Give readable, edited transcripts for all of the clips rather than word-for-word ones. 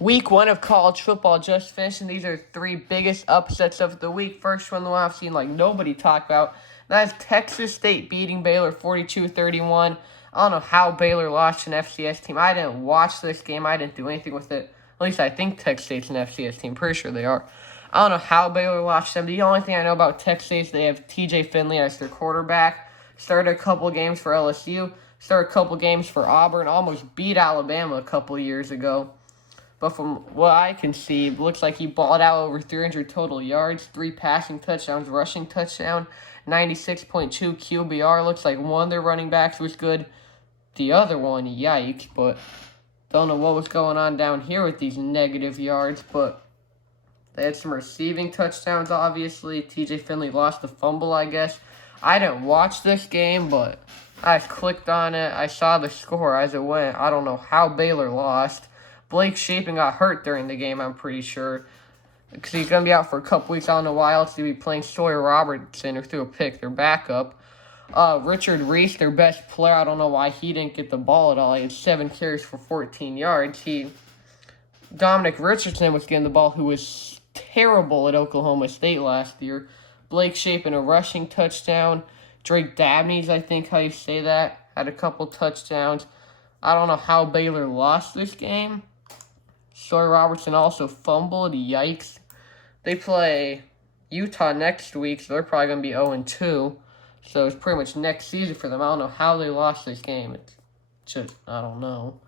Week 1 of college football just finished, and these are three biggest upsets of the week. First one, the one I've seen like nobody talk about, that is Texas State beating Baylor 42-31. I don't know how Baylor lost an FCS team. I didn't watch this game. I didn't do anything with it. At least I think Texas State's an FCS team. Pretty sure they are. I don't know how Baylor lost them. The only thing I know about Texas State is they have TJ Finley as their quarterback. Started a couple games for LSU. Started a couple games for Auburn. Almost beat Alabama a couple years ago. But from what I can see, it looks like he balled out over 300 total yards, 3 passing touchdowns, rushing touchdown, 96.2 QBR. Looks like one of their running backs was good. The other one, yikes, but don't know what was going on down here with these negative yards, but they had some receiving touchdowns, obviously. TJ Finley lost the fumble, I guess. I didn't watch this game, but I clicked on it. I saw the score as it went. I don't know how Baylor lost. Blake Shapen got hurt during the game, I'm pretty sure, because he's going to be out for a couple weeks. I don't know why else he'd be playing. Sawyer Robertson, who threw a pick, their backup. Richard Reese, their best player, I don't know why he didn't get the ball at all. He had 7 carries for 14 yards. Dominic Richardson was getting the ball, who was terrible at Oklahoma State last year. Blake Shapen, a rushing touchdown. Drake Dabney's, I think how you say that, had a couple touchdowns. I don't know how Baylor lost this game. Sawyer Robertson also fumbled. Yikes. They play Utah next week, so they're probably going to be 0-2. So it's pretty much next season for them. I don't know how they lost this game. It's just, I don't know.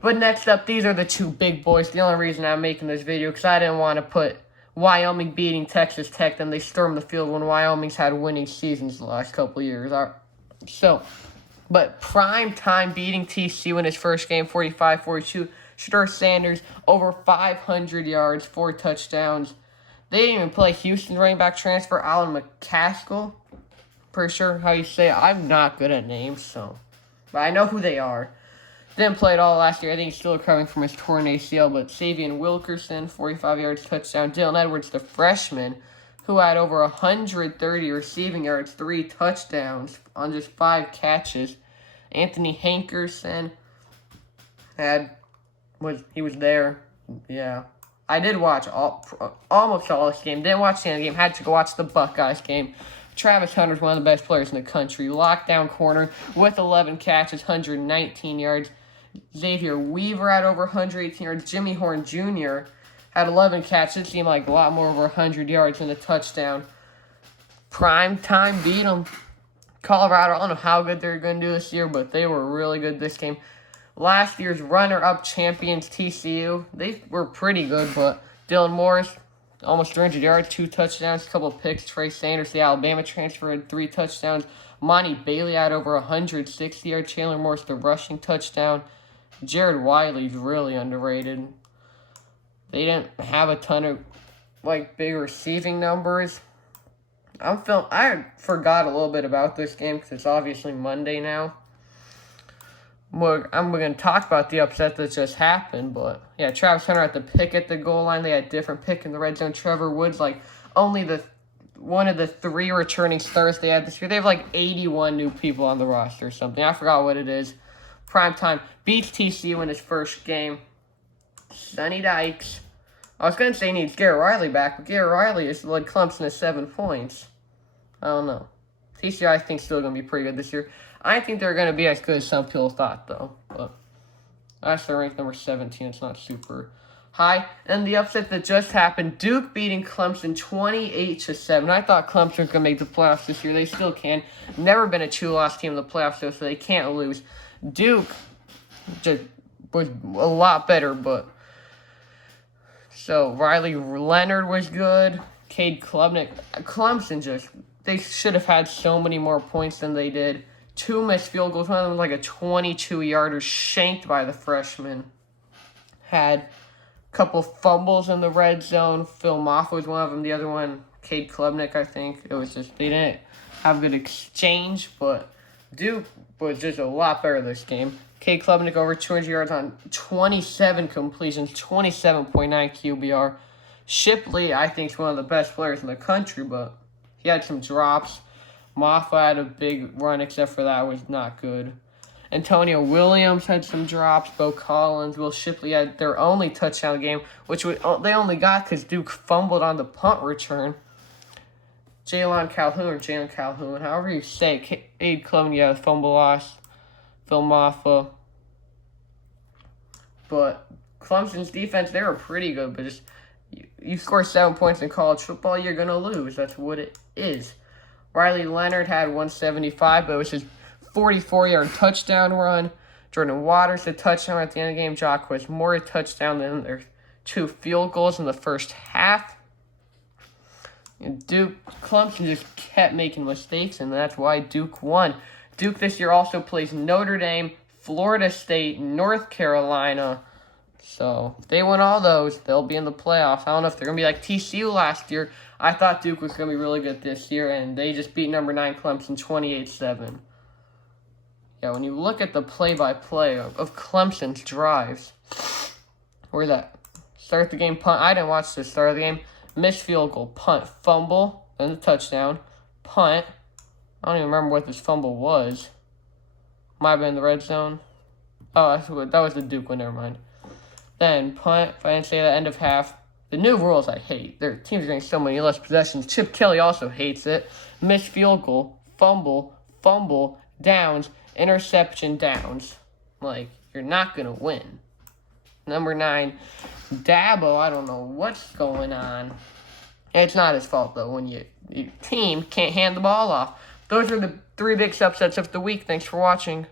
But next up, these are the two big boys. The only reason I'm making this video, because I didn't want to put Wyoming beating Texas Tech. Then they stormed the field when Wyoming's had winning seasons the last couple of years. But prime time beating TCU in his first game, 45-42. Shedeur Sanders, over 500 yards, 4 touchdowns. They didn't even play Houston running back transfer, Alan McCaskill. Pretty sure how you say it. I'm not good at names, but I know who they are. Didn't play at all last year. I think he's still recovering from his torn ACL. But Savion Wilkerson, 45 yards, touchdown. Dylan Edwards, the freshman, who had over 130 receiving yards, 3 touchdowns on just 5 catches. Anthony Hankerson he was there. Yeah. I did watch almost all this game. Didn't watch the end of the game. Had to go watch the Buckeyes game. Travis Hunter's one of the best players in the country. Lockdown corner with 11 catches, 119 yards. Xavier Weaver had over 118 yards. Jimmy Horn Jr. had 11 catches. It seemed like a lot more over 100 yards and a touchdown. Prime time beat them. Colorado, I don't know how good they're going to do this year, but they were really good this game. Last year's runner-up champions, TCU, they were pretty good, but Dylan Morris, almost 300 yards, 2 touchdowns, a couple of picks. Trey Sanders, the Alabama transfer, had 3 touchdowns. Monty Bailey had over 160 yards. Chandler Morris, the rushing touchdown. Jared Wiley's really underrated. They didn't have a ton of big receiving numbers. I forgot a little bit about this game because it's obviously Monday now. I'm going to talk about the upset that just happened, but yeah, Travis Hunter had the pick at the goal line. They had different pick in the red zone. Trevor Woods, only one of the 3 returning stars they had this year. They have 81 new people on the roster or something. I forgot what it is. Primetime beats TCU in his first game. Sonny Dykes. I was going to say he needs Garrett Riley back, but Garrett Riley is led Clemson to 7 points. I don't know. TCU, I think, still going to be pretty good this year. I think they're going to be as good as some people thought, though. But that's their ranked number 17. It's not super high. And the upset that just happened, Duke beating Clemson 28-7. I thought Clemson was going to make the playoffs this year. They still can. Never been a 2-loss team in the playoffs, though, so they can't lose. Duke just was a lot better, but... So, Riley Leonard was good. Cade Klubnik. Clemson they should have had so many more points than they did. 2 missed field goals. One of them was a 22-yarder shanked by the freshman. Had a couple fumbles in the red zone. Phil Moffa was one of them. The other one, Cade Klubnik, I think. It was just, they didn't have good exchange, but Duke was just a lot better this game. Cade Klubnik over 200 yards on 27 completions, 27.9 QBR. Shipley, I think, is one of the best players in the country, but he had some drops. Moffa had a big run, except for that was not good. Antonio Williams had some drops. Bo Collins, Will Shipley had their only touchdown game, which they only got because Duke fumbled on the punt return. Jalen Calhoun, however you say it. Cade Clement, yeah, the fumble loss. Phil Maffa. But Clemson's defense, they were pretty good, but just you score 7 points in college football, you're going to lose. That's what it is. Riley Leonard had 175, but it was his 44-yard touchdown run. Jordan Waters, a touchdown at the end of the game. Jacquez Moore, a touchdown. Then there's 2 field goals in the first half. And Clemson just kept making mistakes, and that's why Duke won. Duke this year also plays Notre Dame, Florida State, North Carolina. So if they win all those, they'll be in the playoffs. I don't know if they're going to be like TCU last year. I thought Duke was going to be really good this year, and they just beat number 9 Clemson 28-7. Yeah, when you look at the play-by-play of Clemson's drives, where's that? Start the game, punt. I didn't watch the start of the game. Missed field goal, punt, fumble, then the touchdown, punt. I don't even remember what this fumble was. Might have been in the red zone. Oh, that was the Duke one, never mind. Then punt, if I didn't say that, end of half. The new rules I hate. Their teams are getting so many less possessions. Chip Kelly also hates it. Missed field goal, fumble, downs, interception, downs. Like, you're not going to win. Number 9, Dabo, I don't know what's going on. It's not his fault, though, when your team can't hand the ball off. Those are the 3 big upsets of the week. Thanks for watching.